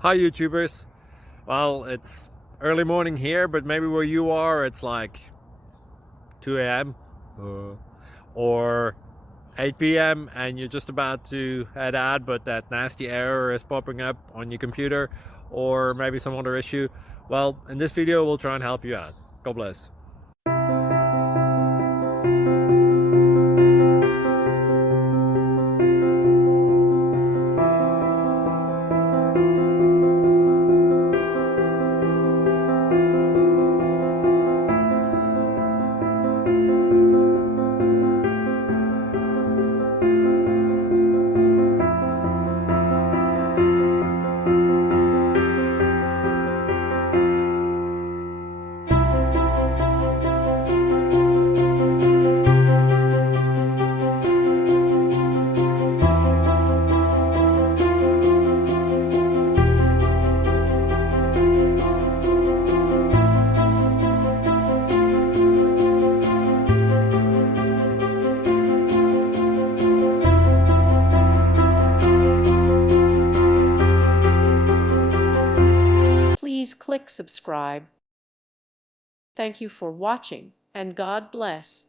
Hi YouTubers. Well, it's early morning here, but maybe where you are it's like 2 a.m. Or 8 p.m. and you're just about to head out, but that nasty error is popping up on your computer, or maybe some other issue. Well, in this video we'll try and help you out. God bless. Please click subscribe. Thank you for watching, and God bless.